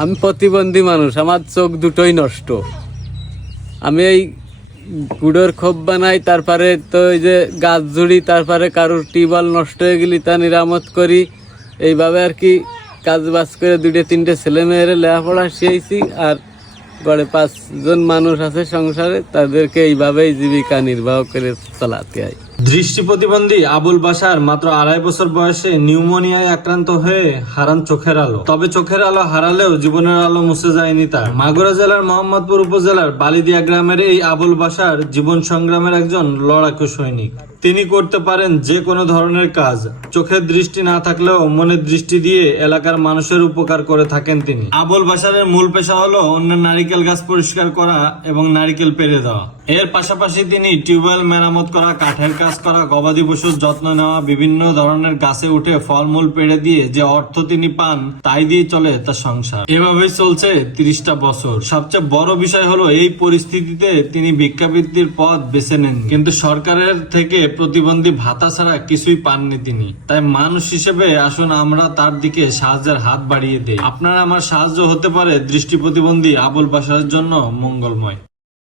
আমি প্রতিবন্ধী মানুষ, আমার চোখ দুটোই নষ্ট। আমি এই গুড়ের খোপ বানাই, তারপরে তো ওই যে গাছ জুড়ি, তারপরে কারোর টিউবওয়েল নষ্ট হয়ে গেলি তা নিরামত করি। এইভাবে আর কি কাজ বাজ করে দুটো তিনটে ছেলে মেয়েরে লেখাপড়া শিখেছি আর গড়ে পাঁচজন মানুষ আছে সংসারে, তাদেরকে এইভাবেই জীবিকা নির্বাহ করে চালাতে হয়। দৃষ্টি প্রতিবন্ধী আবুল বাসার মাত্র আড়াই বছর বয়সে নিউমোনিয়ায় আক্রান্ত হয়ে হারান চোখের আলো। তবে চোখের আলো হারালেও জীবনের আলো মুছে যায়নি তার। মাগুরা জেলার মোহাম্মদপুর উপজেলার বালিদিয়া গ্রামের এই আবুল বাসার জীবন সংগ্রামের একজন লড়াকু সৈনিক। তিনি করতে পারেন যে কোনো ধরনের কাজ। চোখের দৃষ্টি না থাকলেও মনের দৃষ্টি দিয়ে এলাকার মানুষের উপকার করে থাকেন তিনি। আবুল বাসারের মূল পেশা হলো অন্যের নারিকেল গাছ পরিষ্কার করা এবং নারিকেল পেরে দেওয়া। এর পাশাপাশি তিনি টিউবওয়েল মেরামত করা, কাঠের কাজ করা, গবাদি পশুর যত্ন নেওয়া, বিভিন্ন ধরনের গাছে উঠে ফলমূল পেড়ে দিয়ে যে অর্থ তিনি পান, তাই দিয়ে চলে তার সংসার। এভাবেই চলছে তিরিশটা বছর। সবচেয়ে বড় বিষয় হলো, এই পরিস্থিতিতে তিনি ভিক্ষাবৃত্তির পথ বেছে নেন। কিন্তু সরকারের থেকে প্রতিবন্ধী ভাতা ছাড়া কিছুই পাননি তিনি। তাই মানুষ হিসেবে আসুন আমরা তার দিকে সাহায্যের হাত বাড়িয়ে দেই। আপনারা আমার সাহায্য হতে পারে দৃষ্টি প্রতিবন্ধী আবুল বাসার জন্য মঙ্গলময়।